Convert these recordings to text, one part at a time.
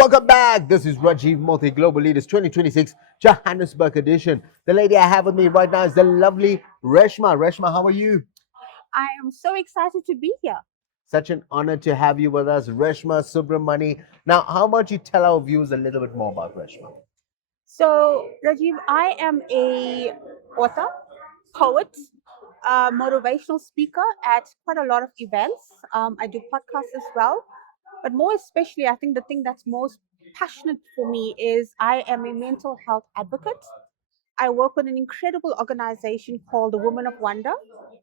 Welcome back. This is Rajiv Mothie, Global Leaders 2026 Johannesburg edition. The lady I have with me right now is the lovely Reshma. Reshma, how are you? I am so excited to be here. Such an honor to have you with us, Reshma Subramani. Now, how about you tell our viewers a little bit more about Reshma? So, Rajiv, I am a author, poet, motivational speaker at quite a lot of events. I do podcasts as well, but more especially, I think the thing that's most passionate for me is I am a mental health advocate. I work with an incredible organization called the Women of Wonder,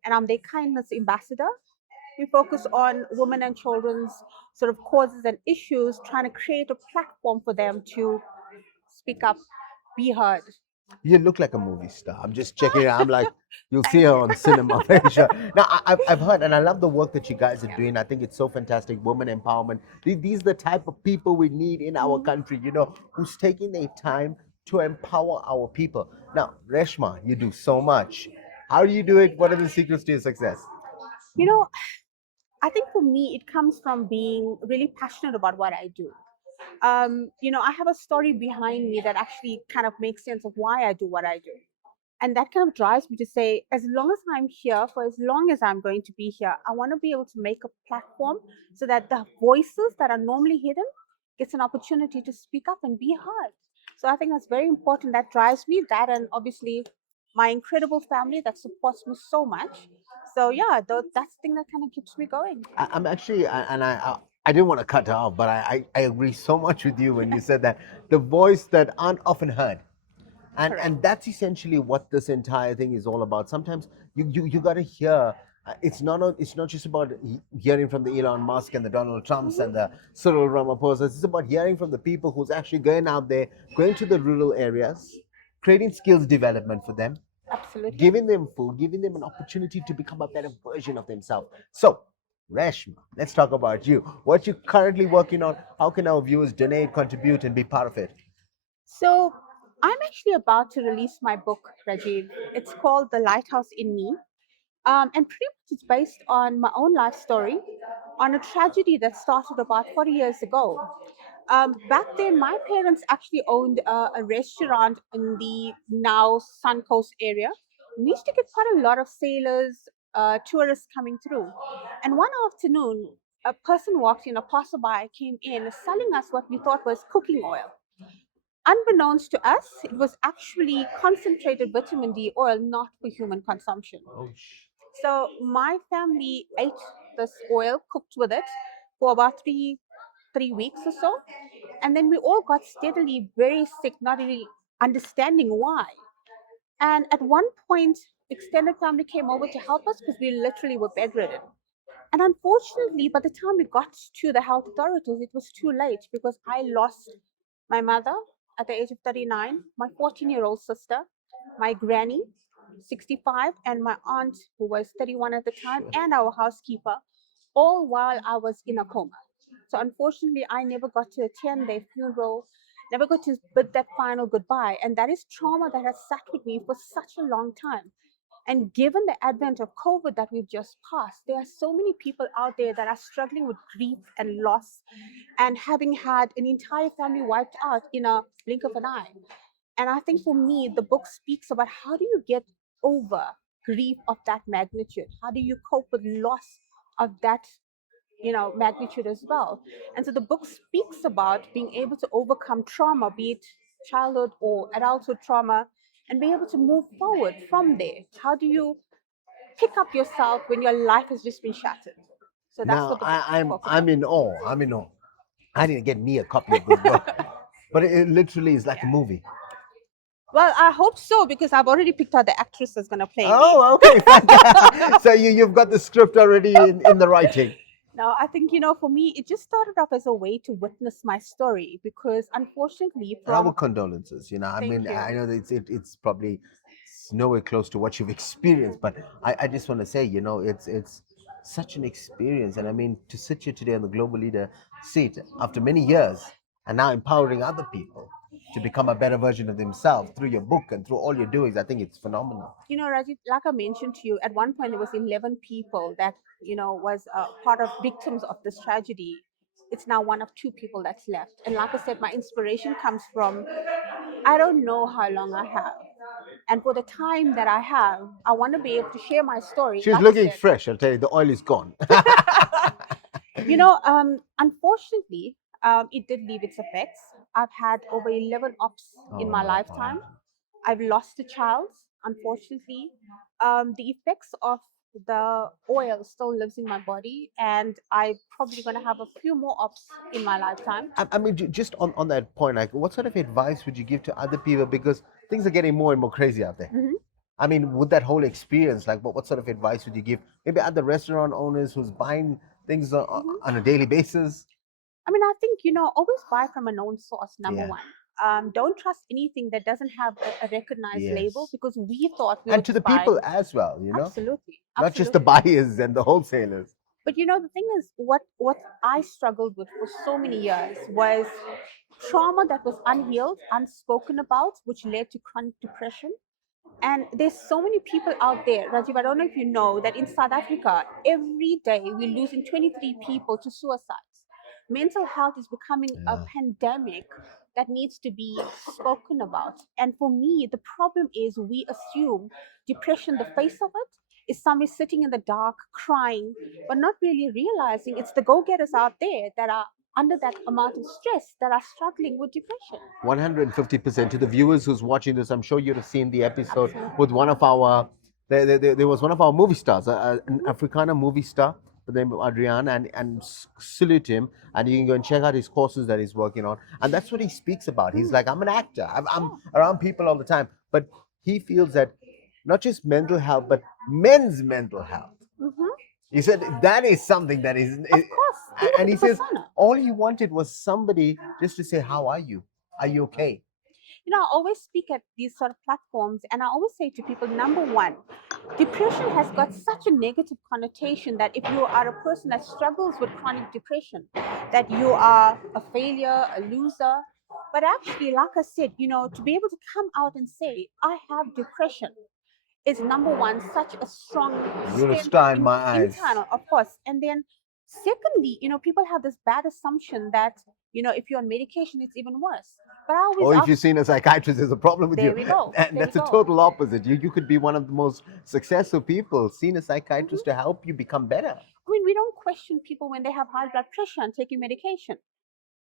and I'm their kindness ambassador. We focus on women and children's sort of causes and issues, trying to create a platform for them to speak up, be heard. You look like a movie star. I'm just checking it. I'm like, you'll see Thank her you. on cinema, very sure. Now, I've heard, and I love the work that you guys are doing. I think it's so fantastic. Women empowerment. These are the type of people we need in our Mhm. country, who's taking their time to empower our people. Now, Reshma, you do so much. How do you do it? What are the secrets to your success? You know, I think for me, it comes from being really passionate about what I do. I have a story behind me that actually kind of makes sense of why I do what I do. And that kind of drives me to say, as long as I'm here, for as long as I'm going to be here, I want to be able to make a platform so that the voices that are normally hidden gets an opportunity to speak up and be heard. So I think that's very important. That drives me. That and obviously my incredible family that supports me so much. So yeah, that's the thing that kind of keeps me going. I'm actually, and I didn't want to cut her off, but I agree so much with you when you said that the voice that aren't often heard. And Correct. that's essentially what this entire thing is all about. Sometimes you got to hear. It's not just about hearing from the Elon Musk and the Donald Trumps and Hmm. the Cyril Ramaphosa. It's about hearing from the people who's actually going out there, going to the rural areas, creating skills development for them, Absolutely. giving them an opportunity to become a better version of themselves. So, Reshma, let's talk about you. What you currently working on? How can our viewers donate, contribute, and be part of it? So I'm actually about to release my book, Rajiv. It's called The Lighthouse in Me. And pretty much it's based on my own life story on a tragedy that started about 40 years ago. Back then, my parents actually owned a restaurant in the now Suncoast area. We used to get quite a lot of sailors, tourists coming through. And one afternoon, a person walked in, a passerby came in selling us what we thought was cooking oil. Unbeknownst to us, it was actually concentrated vitamin D oil, not for human consumption. Oh, So my family ate this oil, cooked with it for about three weeks or so, and then we all got steadily very sick, not really understanding why. And at one point, extended family came over to help us because we literally were bedridden. And unfortunately, by the time we got to the health authorities, it was too late because I lost my mother at the age of 39, my 14-year-old sister, my granny, 65, and my aunt, who was 31 at the time, sure. and our housekeeper, all while I was in a coma. So unfortunately, I never got to attend their funeral, never got to bid that final goodbye. And that is trauma that has sat with me for such a long time. And given the advent of COVID that we've just passed, there are so many people out there that are struggling with grief and loss and having had an entire family wiped out in a blink of an eye. And I think for me, the book speaks about how do you get over grief of that magnitude? How do you cope with loss of that magnitude as well? And so the book speaks about being able to overcome trauma, be it childhood or adulthood trauma, and be able to move forward from there. How do you pick up yourself when your life has just been shattered? So that's Now what the book spoke I'm about. in awe. I'm in awe. I didn't get me a copy of this book, but it literally is like a Yeah. movie. Well, I hope so because I've already picked out the actress that's going to play me. Oh, okay, fantastic. So you've got the script already in the writing. Now, I think, for me, it just started off as a way to witness my story because unfortunately, And our from condolences. I thank mean, I you. know that it's probably nowhere close to what you've experienced, but I just want to say, it's such an experience. And I mean, to sit here today on the global leader seat after many years, and now empowering other people to become a better version of themselves through your book and through all your doings, I think it's phenomenal. Rajit, like I mentioned to you, at one point there was 11 people that was part of victims of this tragedy. it's now one of two people that's left. And like I said, my inspiration comes from, I don't know how long I have. And for the time that I have, I want to be able to share my story. She's Like I looking said, fresh. I'll tell you, the oil is gone. Unfortunately, it did leave its effects. I've had over 11 ops in Oh my my lifetime. God. I've lost a child, unfortunately. The effects of the oil still lives in my body, and I'm probably going to have a few more ops in my lifetime. I mean, just on that point, like, what sort of advice would you give to other people? Because things are getting more and more crazy out there. Mhm. I mean, with that whole experience, like, what sort of advice would you give maybe other restaurant owners who's buying things Mhm. on a daily basis? I mean, I think, always buy from a known source, number Yeah. one. Don't trust anything that doesn't have a recognized label, Yes. because we thought we were And to the just people buying. as well, Absolutely, not just the absolutely. buyers and the wholesalers. But the thing is, what I struggled with for so many years was trauma that was unhealed, unspoken about, which led to chronic depression. And there's so many people out there, Rajiv. I don't know if you know that in South Africa, every day we're losing 23 people to suicides. Mental health is becoming a Yeah. pandemic that needs to be spoken about. And for me, the problem is we assume depression, the face of it, is somebody sitting in the dark crying, but not really realizing it's the go getters out there that are under that amount of stress that are struggling with depression. 150% to the viewers who's watching this. I'm sure you'd have seen the episode Absolutely. with one of our there was one of our movie stars, an Mhm. Africana movie star, the name of Adrian, and salute him. And you can go and check out his courses that he's working on. And that's what he speaks about. He's Mm. like, I'm an actor. I'm Yeah. around people all the time, but he feels that not just mental health, but men's mental health. Mhm. He said that is something that is, Of course. Think of and the he says persona. all he wanted was somebody just to say, "How are you? Are you okay?" I always speak at these sort of platforms, and I always say to people, number one, depression has got such a negative connotation that if you are a person that struggles with chronic depression, that you are a failure, a loser. But actually, like I said, to be able to come out and say, I have depression, is number one, such a strong You're a strength star in my eyes. internal, of course. And then secondly, people have this bad assumption that, if you're on medication, it's even worse. But I always Or if ask, you've seen a psychiatrist, there's a problem with there you. we go. And There we that's a go. total opposite. You could be one of the most successful people, seen a psychiatrist Mhm. to help you become better. I mean, we don't question people when they have high blood pressure and taking medication.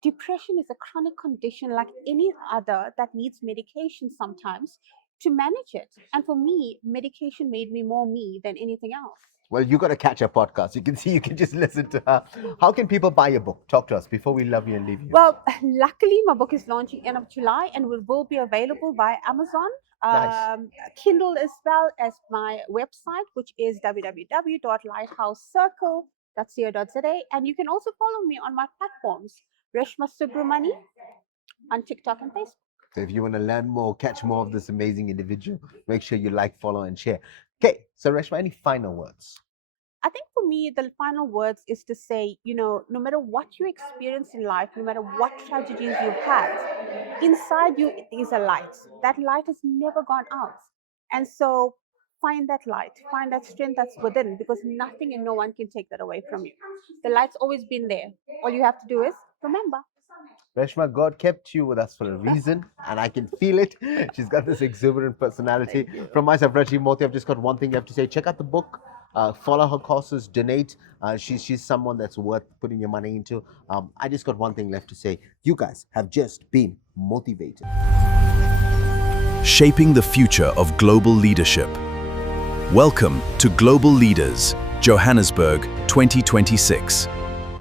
Depression is a chronic condition like any other that needs medication sometimes to manage it. And for me, medication made me more me than anything else. Well, you got to catch our podcast. You can see, you can just listen to her. How can people buy your book? Talk to us before we love you and leave you. Well, luckily, my book is launching end of July and will be available via Amazon, Nice. Kindle, as well as my website, which is www.lighthouseCircle.co.za. And you can also follow me on my platforms, Reshma Subramani, on TikTok and Facebook. So if you want to learn more, catch more of this amazing individual, make sure you like, follow, and share. Okay, so Reshma, any final words? I think for me, the final words is to say, no matter what you experience in life, no matter what tragedies you've had, inside you is a light. That light has never gone out. And so find that light, find that strength that's within, because nothing and no one can take that away from you. The light's always been there. All you have to do is remember. Reshma, God kept you with us for a reason, and I can feel it. She's got this exuberant personality. Thank you. From myself, Rajiv Mothie, I've just got one thing you have to say. Check out the book, follow her courses, donate. She's someone that's worth putting your money into. I just got one thing left to say. You guys have just been motivated. Shaping the future of global leadership. Welcome to Global Leaders, Johannesburg 2026.